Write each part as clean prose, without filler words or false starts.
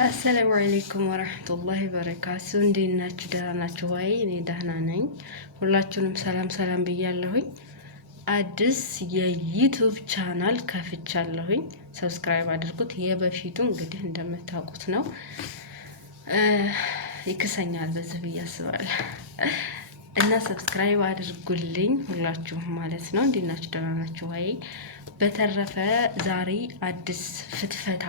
አሰላሙ አለይኩም ወራህመቱላሂ ወበረካቱ። እንዴት ናችሁ? ደህና ናችሁ ወይ? እኔ ደህና ነኝ። ሁላችሁንም ሰላም ብያለሁኝ። አዲስ የዩቲዩብ ቻናል ከፍቻለሁኝ። ሰብስክራይብ አድርጉት። የበፊቱ እንግዲህ እንደምታውቁት ነው። ይክሰኛል በዚህ ብዬ አስባለሁ እና ሰብስክራይብ አድርጉልኝ ሁላችሁም ማለት ነው። እንዴት ናችሁ? ደህና ናችሁ ወይ? በተረፈ ዛሬ አዲስ ፍትፈታ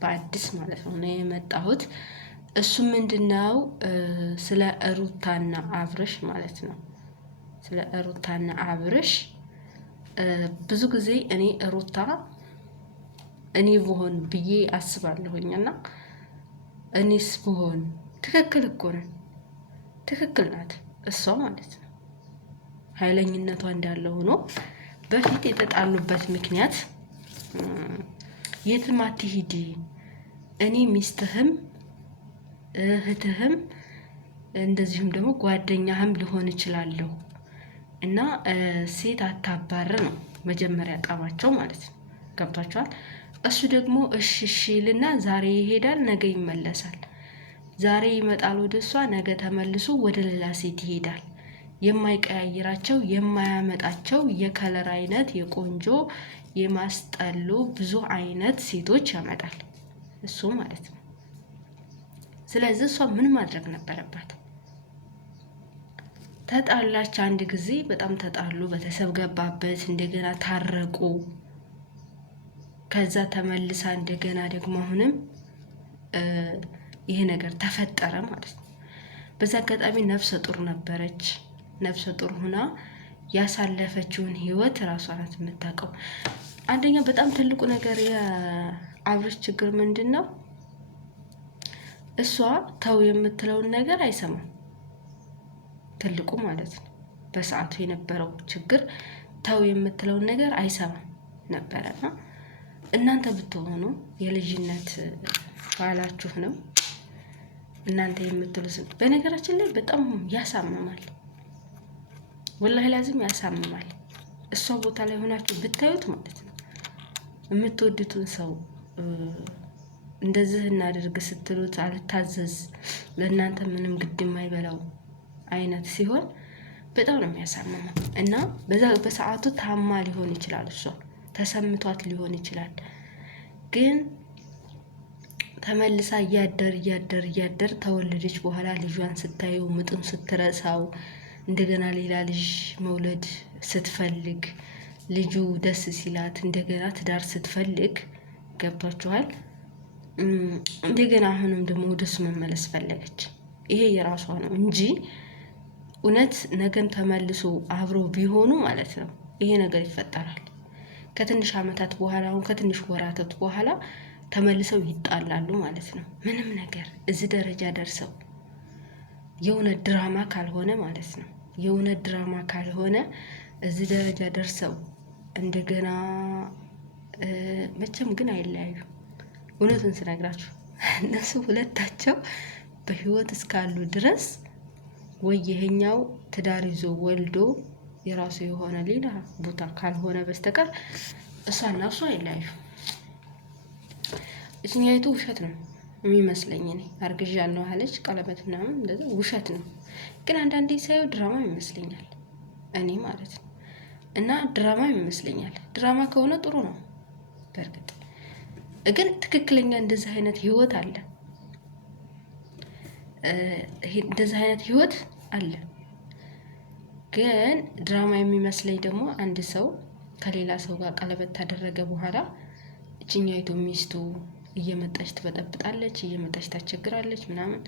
በአዲስ ማለት ነው የመጣሁት። እሱ ምንድነው? ስለ ሩታና አብርሽ ማለት ነው። ስለ ሩታና አብርሽ ብዙ ጊዜ ሩታ እኔ ብሆን ብዬ አስባለሁኝና እኔስ ብሆን ትክክል እኮ ነን። ትክክል ናት እሷ ማለት ነው። ኃይለኝነቷ እንዳለ ሆኖ በፊት የተጣሉበት ምክንያት የትም አትሂድ፣ እኔ ሚስትህም እህትህም እንደዚሁም ደግሞ ጓደኛህም ሊሆን እችላለሁ እና ሴት አታባር ነው መጀመሪያ ጠባቸው ማለት ነው። ገብቷቸዋል። እሱ ደግሞ እሺ ይልና ዛሬ ይሄዳል፣ ነገ ይመለሳል። ዛሬ ይመጣል ወደ እሷ፣ ነገ ተመልሶ ወደ ሌላ ሴት ይሄዳል። የማይቀያይራቸው የማያመጣቸው የከለር አይነት የቆንጆ የማስጠሉ ብዙ አይነት ሴቶች ያመጣል እሱ ማለት ነው። ስለዚህ እሷ ምን ማድረግ ነበረባት? ተጣላች። አንድ ጊዜ በጣም ተጣሉ፣ ቤተሰብ ገባበት፣ እንደገና ታረቁ። ከዛ ተመልሳ እንደገና ደግሞ አሁንም ይሄ ነገር ተፈጠረ ማለት ነው። በዛ አጋጣሚ ነፍሰ ጡር ነበረች። ነፍሰ ጡር ሁና ያሳለፈችውን ህይወት ራሷ ናት የምታውቀው። አንደኛ በጣም ትልቁ ነገር የአብርሽ ችግር ምንድን ነው? እሷ ተው የምትለውን ነገር አይሰማም። ትልቁ ማለት ነው። በሰዓቱ የነበረው ችግር ተው የምትለውን ነገር አይሰማም ነበረና እናንተ ብትሆኑ የልጅነት ባላችሁ ነው እናንተ የምትሉት። በነገራችን ላይ በጣም ያሳምማል። ወላሂ ላዚም ያሳምማል። እሷ ቦታ ላይ ሆናችሁ ብታዩት ማለት ነው። የምትወዱትን ሰው እንደዚህ እናድርግ ስትሉት አልታዘዝ፣ ለእናንተ ምንም ግድ የማይበላው አይነት ሲሆን በጣም ነው የሚያሳምመው። እና በሰዓቱ ታማ ሊሆን ይችላል፣ እሷ ተሰምቷት ሊሆን ይችላል። ግን ተመልሳ እያደር ተወለደች በኋላ ልጇን ስታየው ምጥም ስትረሳው እንደገና ሌላ ልጅ መውለድ ስትፈልግ ልጁ ደስ ሲላት እንደገና ትዳር ስትፈልግ ገብቷችኋል። እንደገና አሁንም ደግሞ ወደሱ መመለስ ፈለገች። ይሄ የራሷ ነው እንጂ እውነት ነገም ተመልሶ አብሮ ቢሆኑ ማለት ነው ይሄ ነገር ይፈጠራል። ከትንሽ ዓመታት በኋላ አሁን ከትንሽ ወራቶች በኋላ ተመልሰው ይጣላሉ ማለት ነው። ምንም ነገር እዚህ ደረጃ ደርሰው የእውነት ድራማ ካልሆነ ማለት ነው። የእውነት ድራማ ካልሆነ እዚህ ደረጃ ደርሰው እንደገና መቼም ግን አይለያዩ። እውነቱን ስነግራችሁ እነሱ ሁለታቸው በህይወት እስካሉ ድረስ ወይ ይሄኛው ትዳር ይዞ ወልዶ የራሱ የሆነ ሌላ ቦታ ካልሆነ በስተቀር እሷና እሱ አይለያዩ። እኛይቱ ውሸት ነው የሚመስለኝ። እኔ አርግዣለሁ አለች ቀለበት ምናምን እንደዛ ውሸት ነው። ግን አንዳንዴ ሳየው ድራማ ይመስለኛል እኔ ማለት ነው። እና ድራማ ይመስለኛል። ድራማ ከሆነ ጥሩ ነው በእርግጥ። ግን ትክክለኛ እንደዚህ አይነት ህይወት አለ፣ እንደዚህ አይነት ህይወት አለ። ግን ድራማ የሚመስለኝ ደግሞ አንድ ሰው ከሌላ ሰው ጋር ቀለበት ታደረገ በኋላ እችኛይቱ ሚስቱ እየመጣች ትበጠብጣለች፣ እየመጣች ታስቸግራለች ምናምን።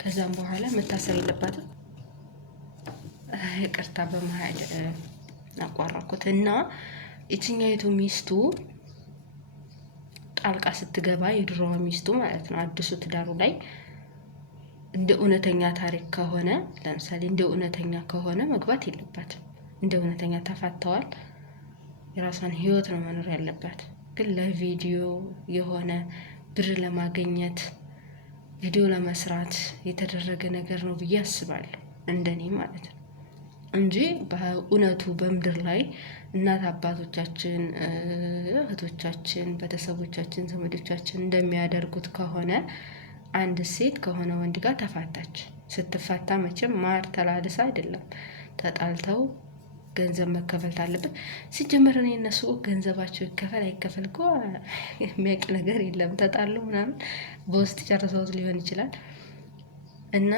ከዛም በኋላ መታሰር የለባትም። ይቅርታ በመሀል አቋረጥኩት። እና እችኛይቱ ሚስቱ ጣልቃ ስትገባ የድሮዋ ሚስቱ ማለት ነው አዲሱ ትዳሩ ላይ እንደ እውነተኛ ታሪክ ከሆነ ለምሳሌ እንደ እውነተኛ ከሆነ መግባት የለባትም። እንደ እውነተኛ ተፋተዋል፣ የራሷን ህይወት ነው መኖር ያለባት። ግን ለቪዲዮ የሆነ ብር ለማግኘት ቪዲዮ ለመስራት የተደረገ ነገር ነው ብዬ አስባለሁ፣ እንደኔ ማለት ነው። እንጂ በእውነቱ በምድር ላይ እናት አባቶቻችን፣ እህቶቻችን፣ ቤተሰቦቻችን፣ ዘመዶቻችን እንደሚያደርጉት ከሆነ አንድ ሴት ከሆነ ወንድ ጋር ተፋታች። ስትፋታ መቼም ማር ተላልሳ አይደለም፣ ተጣልተው ገንዘብ መከፈል አለበት። ሲጀመር እኔ እነሱ ገንዘባቸው ይከፈል አይከፈል እኮ የሚያውቅ ነገር የለም። ተጣሉ ምናምን በውስጥ ጨርሰውት ሊሆን ይችላል። እና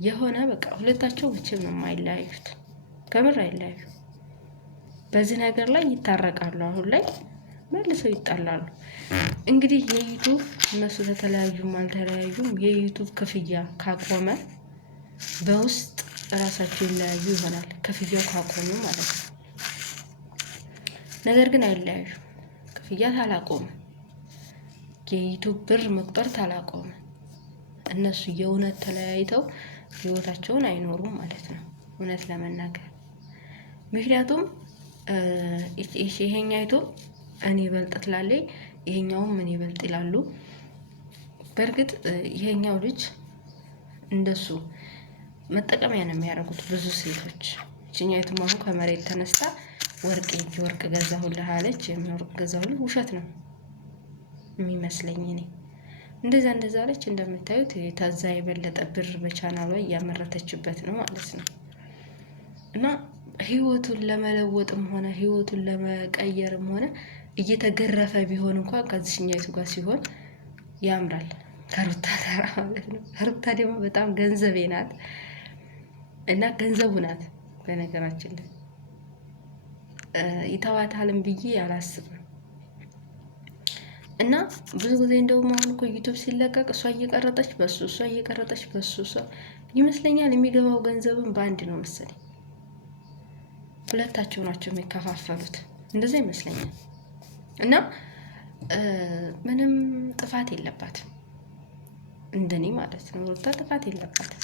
የሆነ በቃ ሁለታቸው መቼም ነው የማይለያዩት፣ ከምር አይለያዩ። በዚህ ነገር ላይ ይታረቃሉ። አሁን ላይ መልሰው ይጣላሉ። እንግዲህ የዩቱብ እነሱ ተተለያዩም አልተለያዩም የዩቱብ ክፍያ ካቆመ በውስጥ ራሳቸው ይለያዩ ይሆናል፣ ክፍያው ካቆሙ ማለት ነው። ነገር ግን አይለያዩ። ክፍያ ታላቆመ፣ የዩቱብ ብር መቁጠር ታላቆመ፣ እነሱ የእውነት ተለያይተው ህይወታቸውን አይኖሩም ማለት ነው፣ እውነት ለመናገር። ምክንያቱም ይሄኛይቱ እኔ ይበልጥ ትላለች፣ ይሄኛውም እኔ ይበልጥ ይላሉ። በእርግጥ ይሄኛው ልጅ እንደሱ መጠቀሚያ ነው የሚያደርጉት ብዙ ሴቶች። እችኛይቱም አሁን ከመሬት ተነስታ ወርቅ እጅ ወርቅ ገዛሁልህ አለች። ወርቅ ገዛሁልህ ውሸት ነው የሚመስለኝ እኔ። እንደዛ አለች። እንደምታዩት ታዛ የበለጠ ብር በቻናሏ እያመረተችበት ነው ማለት ነው። እና ህይወቱን ለመለወጥም ሆነ ህይወቱን ለመቀየርም ሆነ እየተገረፈ ቢሆን እንኳን ከዚህኛይቱ ጋር ሲሆን ያምራል። ከሩታ ተራ ማለት ነው። ከሩታ ደግሞ በጣም ገንዘቤ ናት እና ገንዘቡ ናት። በነገራችን ላይ ይተዋታልም ብዬ አላስብም። እና ብዙ ጊዜ እንደውም አሁን እኮ ዩቱብ ሲለቀቅ እሷ እየቀረጠች በሱ እሷ እየቀረጠች በሱ እሷ ይመስለኛል የሚገባው ገንዘብም በአንድ ነው መሰለኝ። ሁለታቸው ናቸው የሚከፋፈሉት፣ እንደዛ ይመስለኛል። እና ምንም ጥፋት የለባትም እንደኔ ማለት ነው። ሩታ ጥፋት የለባትም።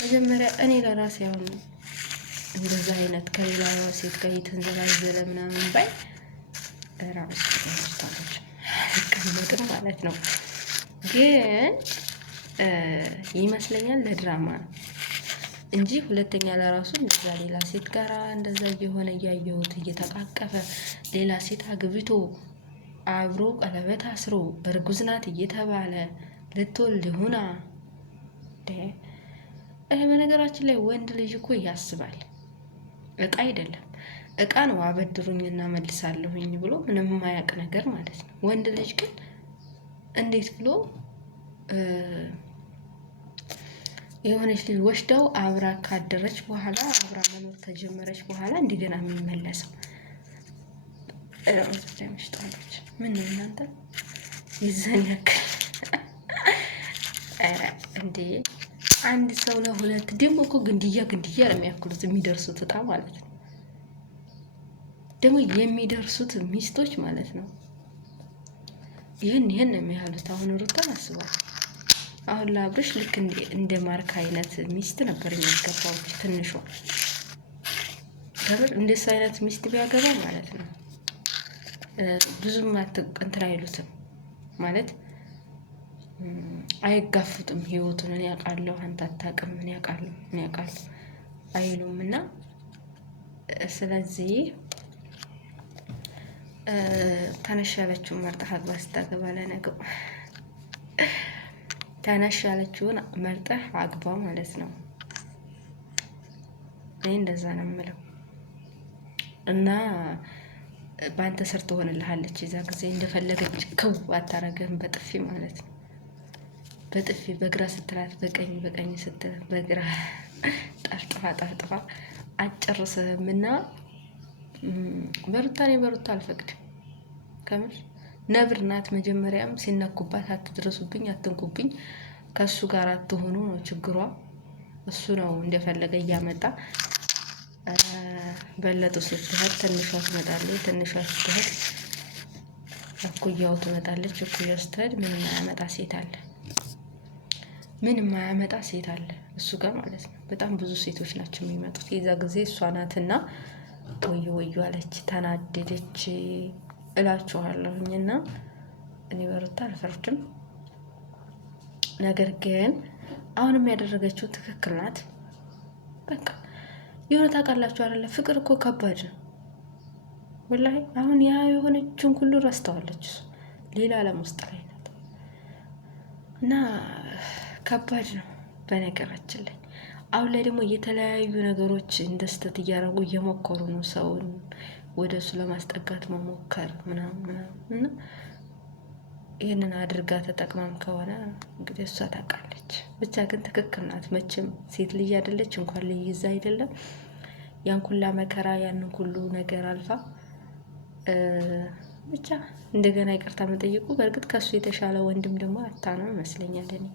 መጀመሪያ እኔ ለራሴ አሁን እንደዛ አይነት ከሌላ ሴት ጋር የተንዘላዘለ ምናምን ባይ ራስ ታለች አይቀመጥም ማለት ነው። ግን ይመስለኛል ለድራማ ነው እንጂ ሁለተኛ ለራሱ እንደዛ ሌላ ሴት ጋራ እንደዛ እየሆነ እያየሁት እየተቃቀፈ ሌላ ሴት አግብቶ አብሮ ቀለበት አስሮ በእርጉዝ ናት እየተባለ ልትወልድ ሁና በነገራችን ላይ ወንድ ልጅ እኮ ያስባል። እቃ አይደለም። እቃ ነው አበድሩኝና መልሳለሁኝ ብሎ ምንም የማያውቅ ነገር ማለት ነው። ወንድ ልጅ ግን እንዴት ብሎ የሆነች ልጅ ወስደው አብራ ካደረች በኋላ አብራ መኖር ተጀመረች በኋላ እንደገና የሚመለሰው ምሽጣሎች ምን ነው እናንተ ይዘን ያክል እንዴ! አንድ ሰው ለሁለት ደግሞ እኮ ግንድያ ነው የሚያክሉት የሚደርሱት እጣ ማለት ነው። ደግሞ የሚደርሱት ሚስቶች ማለት ነው ይህን ነው የሚያሉት። አሁን ሩታን አስቧል። አሁን ለአብርሽ ልክ እንደ ማርክ አይነት ሚስት ነበር የሚገባው። ትንሿ ከብር እንደሱ አይነት ሚስት ቢያገባ ማለት ነው ብዙም እንትን አይሉትም ማለት አይጋፉትም ህይወቱን። እኔ ያውቃለሁ አንተ አታውቅም፣ እኔ ያውቃለሁ አይሉም። እና ስለዚህ ተነሽ ያለችውን መርጠህ አግባ ስታገባ ለነገው ተነሽ ያለችውን መርጠህ አግባ ማለት ነው። እኔ እንደዛ ነው የምለው። እና በአንተ ስር ትሆንልሃለች። የዛ ጊዜ እንደፈለገች ክው አታረግህም በጥፊ ማለት ነው። በጥፊ በግራ ስትላት በቀኝ ስትል በግራ ጠፍጥፋ አጨርስህም። እና በሩታ አልፈቅድም። ከምር ነብር ናት። መጀመሪያም ሲነኩባት አትድረሱብኝ፣ አትንኩብኝ፣ ከሱ ጋር አትሆኑ ነው ችግሯ። እሱ ነው እንደፈለገ እያመጣ በለጡ ስትሄድ ትንሿ ትመጣለች፣ ትንሿ ስትሄድ እኩያው ትመጣለች፣ እኩያው ስትሄድ ምንም አያመጣ ሴት አለ እሱ ጋር ማለት ነው። በጣም ብዙ ሴቶች ናቸው የሚመጡት። የዛ ጊዜ እሷ ናትና ወዮ አለች፣ ተናደደች እላችኋለሁኝ። እና እኔ በሩታ አልፈርድም። ነገር ግን አሁንም ያደረገችው ትክክል ናት። በቃ የሆነ ታውቃላችሁ አይደለ? ፍቅር እኮ ከባድ ነው ወላሂ። አሁን ያ የሆነችን ሁሉ ረስተዋለች፣ እሱ ሌላ ዓለም ውስጥ ላይ ናት። እና ከባድ ነው በነገራችን ላይ። አሁን ላይ ደግሞ የተለያዩ ነገሮች እንደ ስህተት እያደረጉ እየሞከሩ ነው፣ ሰውን ወደ እሱ ለማስጠጋት መሞከር ምናምን እና ይህንን አድርጋ ተጠቅማም ከሆነ እንግዲህ እሷ ታውቃለች። ብቻ ግን ትክክል ናት። መቼም ሴት ልጅ አይደለች እንኳን ልይዛ አይደለም ያን ሁላ መከራ ያንን ሁሉ ነገር አልፋ ብቻ እንደገና ይቅርታ መጠየቁ፣ በእርግጥ ከሱ የተሻለ ወንድም ደግሞ አታ ነው ይመስለኛል እኔ